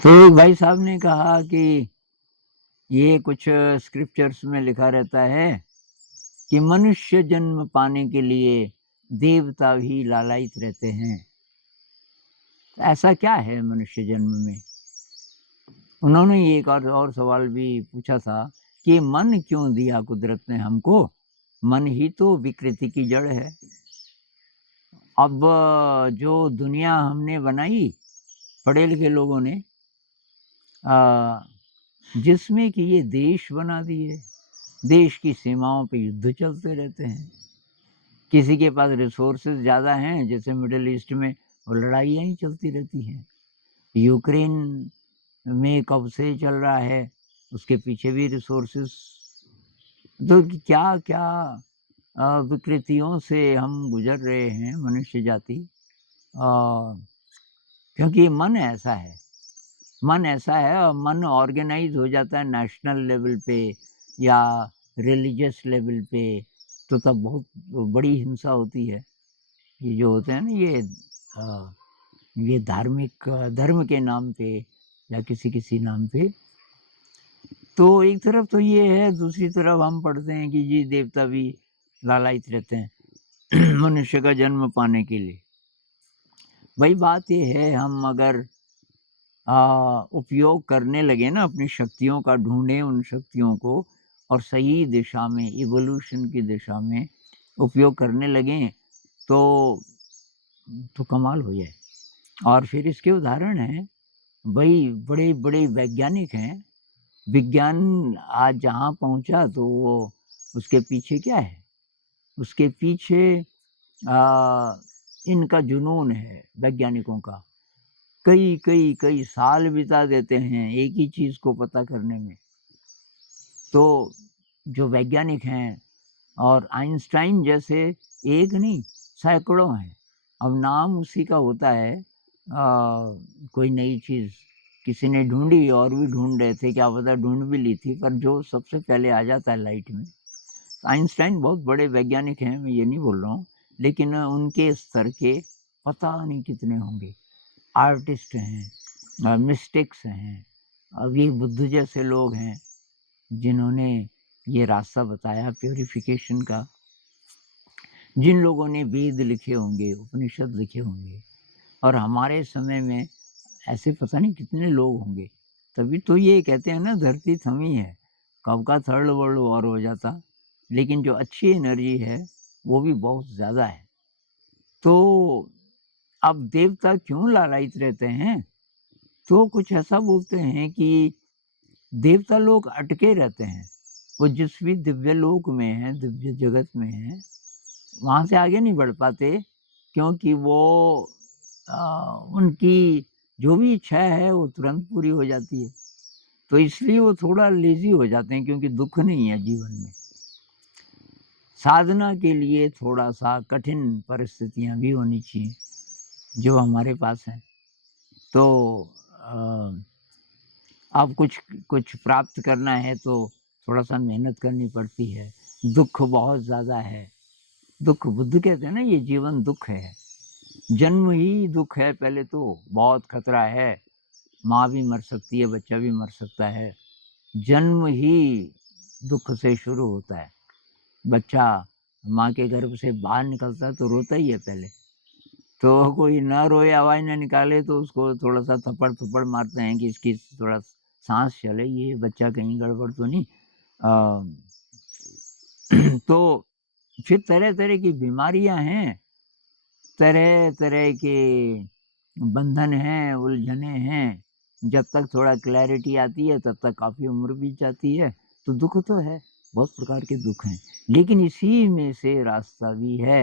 तो भाई साहब ने कहा कि ये कुछ स्क्रिप्चर्स में लिखा रहता है कि मनुष्य जन्म पाने के लिए देवता भी लालायित रहते हैं। तो ऐसा क्या है मनुष्य जन्म में? उन्होंने एक और सवाल भी पूछा था कि मन क्यों दिया कुदरत ने हमको? मन ही तो विकृति की जड़ है। अब जो दुनिया हमने बनाई पढ़े लिखे लोगों ने, जिसमें कि ये देश बना दिए, देश की सीमाओं पे युद्ध चलते रहते हैं। किसी के पास रिसोर्सेज ज़्यादा हैं, जैसे मिडल ईस्ट में वो लड़ाइयाँ ही चलती रहती हैं। यूक्रेन में कब से चल रहा है, उसके पीछे भी रिसोर्सेज। तो क्या-क्या विकृतियों से हम गुज़र रहे हैं मनुष्य जाति। क्योंकि मन ऐसा है, मन ऐसा है और मन ऑर्गेनाइज़ हो जाता है नेशनल लेवल पे या रिलीजियस लेवल पे, तो तब बहुत बड़ी हिंसा होती है। ये जो होते हैं ना ये धार्मिक धर्म के नाम पे या किसी-किसी नाम पे। तो एक तरफ तो ये है, दूसरी तरफ हम पढ़ते हैं कि जी देवता भी लालायित रहते हैं मनुष्य का जन्म पाने के लिए। वही बात ये है, हम अगर उपयोग करने लगे ना अपनी शक्तियों का, ढूँढें उन शक्तियों को और सही दिशा में, इवोल्यूशन की दिशा में उपयोग करने लगें, तो कमाल हो जाए। और फिर इसके उदाहरण हैं, वही बड़े-बड़े वैज्ञानिक हैं। विज्ञान आज जहाँ पहुँचा तो वो उसके पीछे क्या है? उसके पीछे इनका जुनून है वैज्ञानिकों का। कई साल बिता देते हैं एक ही चीज़ को पता करने में। तो जो वैज्ञानिक हैं, और आइंस्टाइन जैसे एक नहीं, सैकड़ों हैं। अब नाम उसी का होता है। कोई नई चीज़ किसी ने ढूँढी और भी ढूँढ रहे थे, क्या पता ढूँढ भी ली थी, पर जो सबसे पहले आ जाता है लाइट में। आइंस्टाइन बहुत बड़े वैज्ञानिक हैं, मैं ये नहीं बोल रहा हूँ, लेकिन उनके स्तर के पता नहीं कितने होंगे। आर्टिस्ट हैं, मिस्टिक्स हैं, अब ये बुद्ध जैसे लोग हैं जिन्होंने ये रास्ता बताया प्यूरिफिकेशन का। जिन लोगों ने वेद लिखे होंगे, उपनिषद लिखे होंगे, और हमारे समय में ऐसे पता नहीं कितने लोग होंगे। तभी तो ये कहते हैं ना, धरती थमी है, कब का थर्ड वर्ल्ड वॉर हो जाता। लेकिन जो अच्छी एनर्जी है वो भी बहुत ज़्यादा है। तो अब देवता क्यों लालायित रहते हैं? तो कुछ ऐसा बोलते हैं कि देवता लोग अटके रहते हैं। वो जिस भी दिव्य लोक में हैं, दिव्य जगत में हैं, वहाँ से आगे नहीं बढ़ पाते, क्योंकि वो उनकी जो भी इच्छा है वो तुरंत पूरी हो जाती है। तो इसलिए वो थोड़ा लेज़ी हो जाते हैं, क्योंकि दुःख नहीं है जीवन में। साधना के लिए थोड़ा-सा कठिन परिस्थितियाँ भी होनी चाहिए, जो हमारे पास हैं। तो अ, अब कुछ कुछ प्राप्त करना है तो थोड़ा-सा मेहनत करनी पड़ती है। दुःख बहुत ज़्यादा है। दुःख, बुद्ध कहते हैं ना, ये जीवन दुःख है। जन्म ही दुःख है पहले तो, बहुत खतरा है। माँ भी मर सकती है, बच्चा भी मर सकता है। जन्म ही दुःख से शुरू होता है। बच्चा माँ के गर्भ से बाहर निकलता है तो रोता ही है पहले। तो कोई ना रोए, आवाज़ ना निकाले तो उसको थोड़ा-सा थप्पड़-थप्पड़ मारते हैं कि इसकी थोड़ा साँस चले, ये बच्चा कहीं गड़बड़ तो नहीं। अ, तो फिर तरह-तरह की बीमारियाँ हैं, तरह-तरह के बंधन हैं, उलझनें हैं। जब तक थोड़ा क्लैरिटी आती है तब तक काफ़ी उम्र बीत जाती है। तो दुःख तो है, बहुत प्रकार के दुःख हैं। लेकिन इसी में से रास्ता भी है।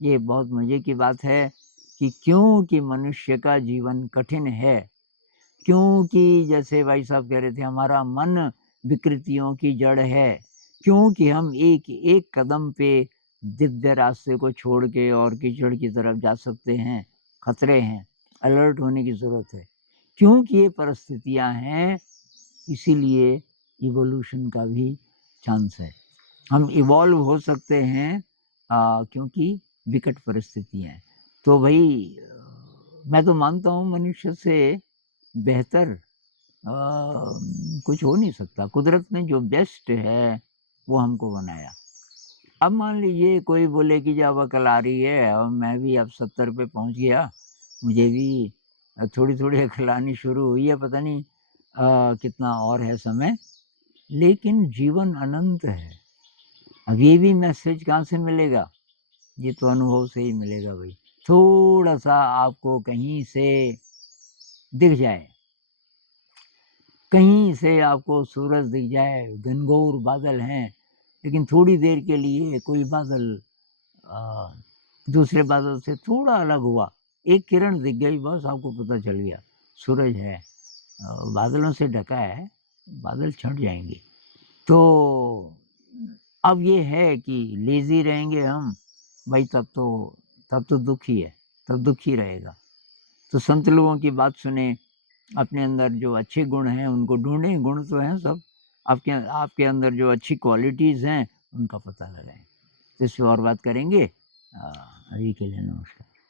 ये बहुत मज़े की बात है कि क्योंकि मनुष्य का जीवन कठिन है, क्योंकि जैसे भाई साहब कह रहे थे, हमारा मन विकृतियों की जड़ है, क्योंकि हम एक-एक कदम पे दिव्य रास्ते को छोड़ के और कीचड़ की तरफ जा सकते हैं, खतरे हैं, अलर्ट होने की ज़रूरत है। क्योंकि ये परिस्थितियाँ हैं, इसीलिए इवोल्यूशन का भी चांस है। हम इवॉल्व हो सकते हैं, क्योंकि विकट परिस्थितियाँ हैं। तो भई मैं तो मानता हूँ मनुष्य से बेहतर कुछ हो नहीं सकता। कुदरत ने जो बेस्ट है, वो हमको बनाया। अब मान लीजिए कोई बोले कि जब अकल आ रही है और मैं भी अब 70 पे पहुँच गया, मुझे भी थोड़ी-थोड़ी अकल आनी शुरू हुई है, पता नहीं कितना और है समय, लेकिन जीवन अनंत है। अब ये भी मैसेज कहाँ से मिलेगा? ये तो अनुभव से ही मिलेगा भई। थोड़ा-सा आपको कहीं से दिख जाए, कहीं से आपको सूरज दिख जाए, घनघोर बादल हैं, लेकिन थोड़ी देर के लिए कोई बादल अ, दूसरे बादल से थोड़ा अलग हुआ, एक किरण दिख गई, बस आपको पता चल गया, सूरज है। बादलों से ढका है, बादल छँट जाएँगे। तो अब ये है कि लेज़ी रहेंगे हम, भाई तब तो दुःख ही है, तब दुःख ही रहेगा। तो संत लोगों की बात सुनें, अपने अंदर जो अच्छे गुण हैं उनको ढूँढें, गुण तो हैं सब, आपके आपके अंदर जो अच्छी क्वालिटीज़ हैं, उनका पता लगाएँ। तो इस पे और बात करेंगे। अभी के लिए नमस्कार।